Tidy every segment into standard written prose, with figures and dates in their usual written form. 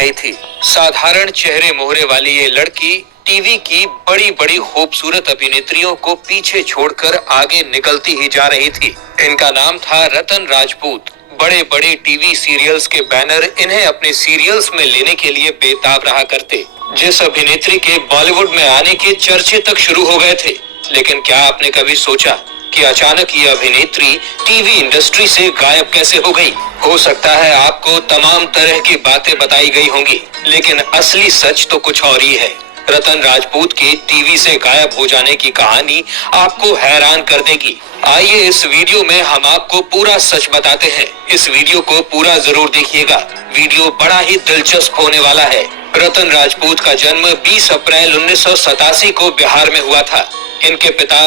गई थी। साधारण चेहरे मोहरे वाली ये लड़की टीवी की बड़ी बड़ी खूबसूरत अभिनेत्रियों को पीछे छोड़कर आगे निकलती ही जा रही थी। इनका नाम था रतन राजपूत। बड़े बड़े टीवी सीरियल्स के बैनर इन्हें अपने सीरियल्स में लेने के लिए बेताब रहा करते। जिस अभिनेत्री के बॉलीवुड में आने के चर्चे तक शुरू हो गए थे, लेकिन क्या आपने कभी सोचा कि अचानक ये अभिनेत्री टीवी इंडस्ट्री से गायब कैसे हो गई? हो सकता है आपको तमाम तरह की बातें बताई गई होंगी, लेकिन असली सच तो कुछ और ही है। रतन राजपूत के टीवी से गायब हो जाने की कहानी आपको हैरान कर देगी। आइए इस वीडियो में हम आपको पूरा सच बताते हैं। इस वीडियो को पूरा जरूर देखिएगा। वीडियो बड़ा ही दिलचस्प होने वाला है। रतन राजपूत का जन्म 20 अप्रैल 1987 को बिहार में हुआ था। इनके पिता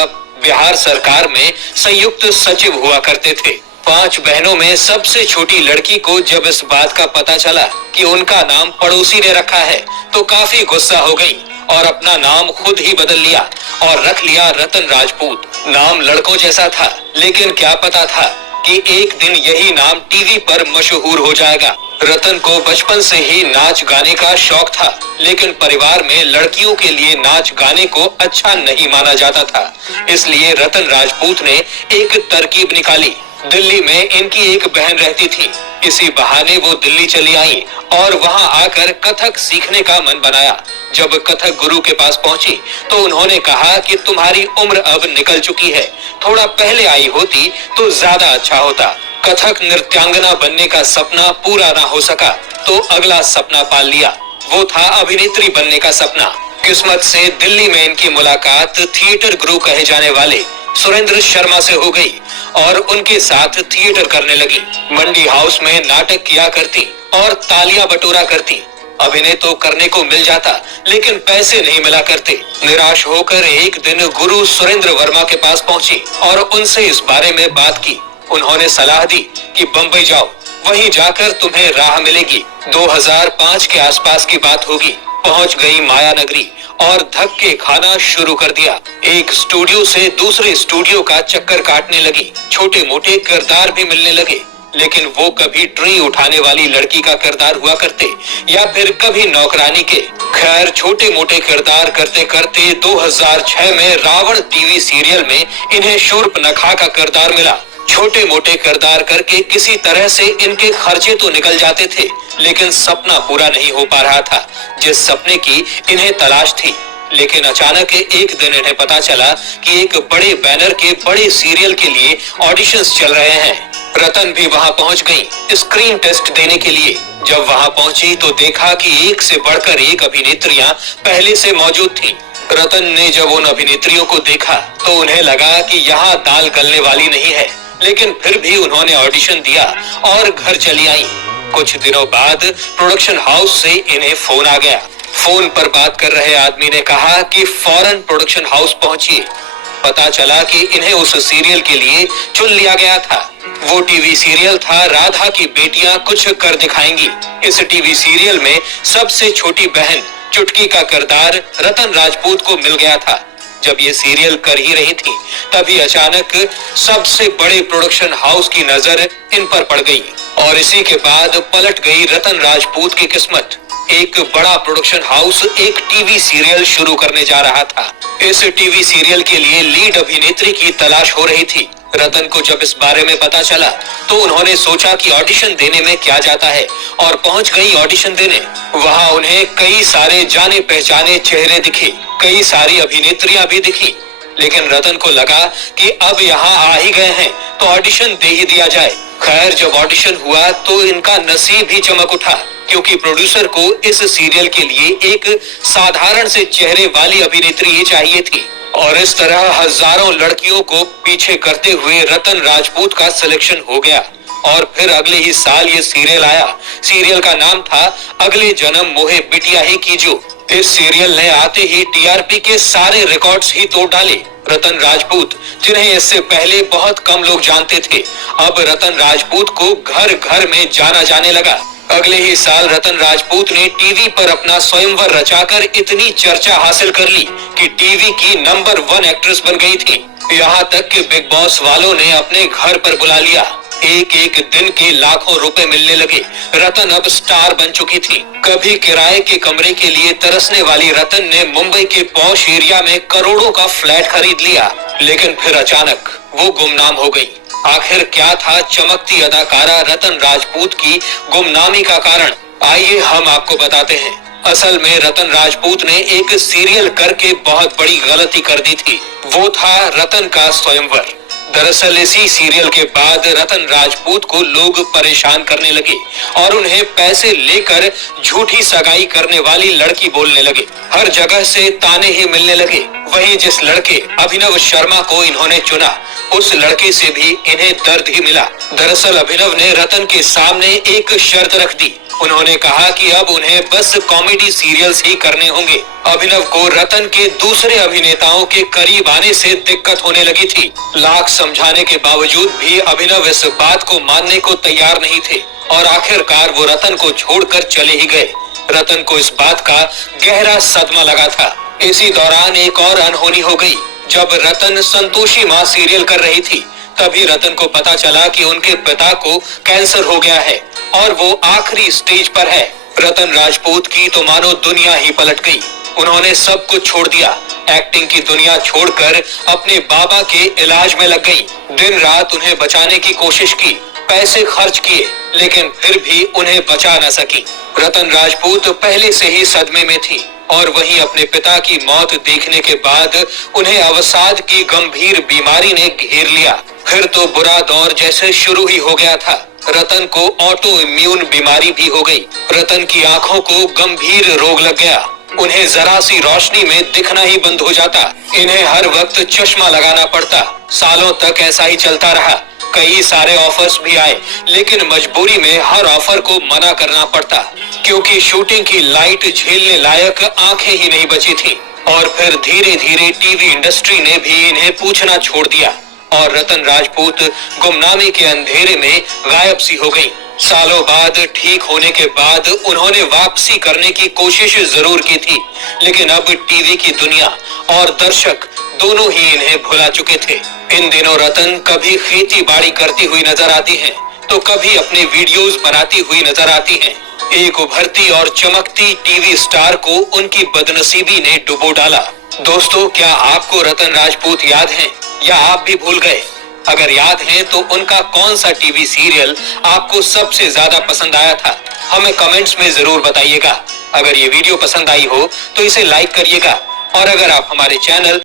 बिहार सरकार में संयुक्त सचिव हुआ करते थे। 5 बहनों में सबसे छोटी लड़की को जब इस बात का पता चला कि उनका नाम पड़ोसी ने रखा है, तो काफी गुस्सा हो गई और अपना नाम खुद ही बदल लिया और रख लिया रतन राजपूत। नाम लड़कों जैसा था, लेकिन क्या पता था कि एक दिन यही नाम टीवी पर मशहूर हो जाएगा। रतन को बचपन से ही नाच गाने का शौक था, लेकिन परिवार में लड़कियों के लिए नाच गाने को अच्छा नहीं माना जाता था। इसलिए रतन राजपूत ने एक तरकीब निकाली। दिल्ली में इनकी एक बहन रहती थी। इसी बहाने वो दिल्ली चली आई और वहां आकर कथक सीखने का मन बनाया। जब कथक गुरु के पास पहुंची तो उन्होंने कहा कि तुम्हारी उम्र अब निकल चुकी है, थोड़ा पहले आई होती तो ज्यादा अच्छा होता। कथक नृत्यांगना बनने का सपना पूरा ना हो सका तो अगला सपना पाल लिया, वो था अभिनेत्री बनने का सपना। किस्मत से दिल्ली में इनकी मुलाकात थिएटर गुरु कहे जाने वाले सुरेंद्र शर्मा से हो गई और उनके साथ थिएटर करने लगी। मंडी हाउस में नाटक किया करती और तालियां बटोरा करती। अभिनय तो करने को मिल जाता, लेकिन पैसे नहीं मिला करते। निराश होकर एक दिन गुरु सुरेंद्र वर्मा के पास पहुंची और उनसे इस बारे में बात की। उन्होंने सलाह दी कि बम्बई जाओ, वहीं जाकर तुम्हें राह मिलेगी। 2005 के आसपास की बात होगी। पहुंच गई माया नगरी और धक्के खाना शुरू कर दिया। एक स्टूडियो से दूसरे स्टूडियो का चक्कर काटने लगी। छोटे मोटे किरदार भी मिलने लगे, लेकिन वो कभी ट्री उठाने वाली लड़की का किरदार हुआ करते या फिर कभी नौकरानी के। खैर, छोटे मोटे किरदार करते करते 2006 में रावण टीवी सीरियल में इन्हें शूर्पनखा का किरदार मिला। छोटे मोटे किरदार करके किसी तरह से इनके खर्चे तो निकल जाते थे, लेकिन सपना पूरा नहीं हो पा रहा था जिस सपने की इन्हें तलाश थी। लेकिन अचानक एक दिन इन्हें पता चला कि एक बड़े बैनर के बड़े सीरियल के लिए ऑडिशंस चल रहे हैं। रतन भी वहां पहुंच गई स्क्रीन टेस्ट देने के लिए। जब वहां पहुंची तो देखा कि एक से बढ़कर एक अभिनेत्रियां पहले से मौजूद थीं। रतन ने जब उन अभिनेत्रियों को देखा तो उन्हें लगा कि यहाँ दाल गलने वाली नहीं है, लेकिन फिर भी उन्होंने ऑडिशन दिया और घर चली आई। कुछ दिनों बाद प्रोडक्शन हाउस से इन्हें फोन आ गया। फोन पर बात कर रहे आदमी ने कहा कि फौरन प्रोडक्शन हाउस पहुंचिए। पता चला कि इन्हें उस सीरियल के लिए चुन लिया गया था। वो टीवी सीरियल था राधा की बेटियां कुछ कर दिखाएंगी। इस टीवी सीरियल में सबसे छोटी बहन चुटकी का किरदार रतन राजपूत को मिल गया था। जब ये सीरियल कर ही रही थी, तभी अचानक सबसे बड़े प्रोडक्शन हाउस की नजर इन पर पड़ गई और इसी के बाद पलट गई रतन राजपूत की किस्मत। एक बड़ा प्रोडक्शन हाउस एक टीवी सीरियल शुरू करने जा रहा था। इस टीवी सीरियल के लिए लीड अभिनेत्री की तलाश हो रही थी। रतन को जब इस बारे में पता चला तो उन्होंने सोचा कि ऑडिशन देने में क्या जाता है और पहुंच गई ऑडिशन देने। वहां उन्हें कई सारे जाने पहचाने चेहरे दिखे, कई सारी अभिनेत्रियां भी दिखी, लेकिन रतन को लगा कि अब यहाँ आ ही गए हैं तो ऑडिशन दे ही दिया जाए। खैर, जब ऑडिशन हुआ तो इनका नसीब ही चमक उठा, क्योंकि प्रोड्यूसर को इस सीरियल के लिए एक साधारण से चेहरे वाली अभिनेत्री ही चाहिए थी और इस तरह हजारों लड़कियों को पीछे करते हुए रतन राजपूत का सिलेक्शन हो गया। और फिर अगले ही साल ये सीरियल आया। सीरियल का नाम था अगले जन्म मोहे बिटिया ही कीजो। इस सीरियल ने आते ही टीआरपी के सारे रिकॉर्ड्स ही तोड़ डाले। रतन राजपूत, जिन्हें इससे पहले बहुत कम लोग जानते थे, अब रतन राजपूत को घर घर में जाना जाने लगा। अगले ही साल रतन राजपूत ने टीवी पर अपना स्वयंवर रचाकर इतनी चर्चा हासिल कर ली कि टीवी की नंबर 1 एक्ट्रेस बन गई थी। यहाँ तक कि बिग बॉस वालों ने अपने घर पर बुला लिया। एक एक दिन के लाखों रुपए मिलने लगे। रतन अब स्टार बन चुकी थी। कभी किराए के कमरे के लिए तरसने वाली रतन ने मुंबई के पॉश एरिया में करोड़ों का फ्लैट खरीद लिया, लेकिन फिर अचानक वो गुमनाम हो गई। आखिर क्या था चमकती अदाकारा रतन राजपूत की गुमनामी का कारण? आइए हम आपको बताते हैं। असल में रतन राजपूत ने एक सीरियल करके बहुत बड़ी गलती कर दी थी। वो था रतन का स्वयंवर। दरअसल इसी सीरियल के बाद रतन राजपूत को लोग परेशान करने लगे और उन्हें पैसे लेकर झूठी सगाई करने वाली लड़की बोलने लगे। हर जगह से ताने ही मिलने लगे। वहीं जिस लड़के अभिनव शर्मा को इन्होंने चुना, उस लड़के से भी इन्हें दर्द ही मिला। दरअसल अभिनव ने रतन के सामने एक शर्त रख दी। उन्होंने कहा कि अब उन्हें बस कॉमेडी सीरियल्स ही करने होंगे। अभिनव को रतन के दूसरे अभिनेताओं के करीब आने से दिक्कत होने लगी थी। लाख समझाने के बावजूद भी अभिनव इस बात को मानने को तैयार नहीं थे और आखिरकार वो रतन को छोड़कर चले ही गए। रतन को इस बात का गहरा सदमा लगा था। इसी दौरान एक और अनहोनी हो गई। जब रतन संतोषी माँ सीरियल कर रही थी, तभी रतन को पता चला कि उनके पिता को कैंसर हो गया है और वो आखिरी स्टेज पर है। रतन राजपूत की तो मानो दुनिया ही पलट गई। उन्होंने सब कुछ छोड़ दिया। एक्टिंग की दुनिया छोड़कर अपने बाबा के इलाज में लग गई। दिन रात उन्हें बचाने की कोशिश की, पैसे खर्च किए, लेकिन फिर भी उन्हें बचा न सकी। रतन राजपूत पहले से ही सदमे में थी और वहीं अपने पिता की मौत देखने के बाद उन्हें अवसाद की गंभीर बीमारी ने घेर लिया। फिर तो बुरा दौर जैसे शुरू ही हो गया था। रतन को ऑटो इम्यून बीमारी भी हो गई। रतन की आंखों को गंभीर रोग लग गया। उन्हें जरा सी रोशनी में दिखना ही बंद हो जाता। इन्हें हर वक्त चश्मा लगाना पड़ता। सालों तक ऐसा ही चलता रहा। कई सारे ऑफर्स भी आए, लेकिन मजबूरी में हर ऑफर को मना करना पड़ता, क्योंकि शूटिंग की लाइट झेलने लायक आंखें ही नहीं बची थी। और फिर धीरे धीरे टीवी इंडस्ट्री ने भी इन्हें पूछना छोड़ दिया और रतन राजपूत गुमनामी के अंधेरे में गायब सी हो गई। सालों बाद ठीक होने के बाद उन्होंने वापसी करने की कोशिश जरूर की थी, लेकिन अब टीवी की दुनिया और दर्शक दोनों ही इन्हें भुला चुके थे। इन दिनों रतन कभी खेती बाड़ी करती हुई नजर आती हैं, तो कभी अपने वीडियोस बनाती हुई नजर आती हैं। एक उभरती और चमकती टीवी स्टार को उनकी बदनसीबी ने डुबो डाला। दोस्तों, क्या आपको रतन राजपूत याद हैं या आप भी भूल गए? अगर याद है तो उनका कौन सा टीवी सीरियल आपको सबसे ज्यादा पसंद आया था? हमें कमेंट्स में जरूर बताइएगा। अगर ये वीडियो पसंद आई हो तो इसे लाइक करिएगा और अगर आप हमारे चैनल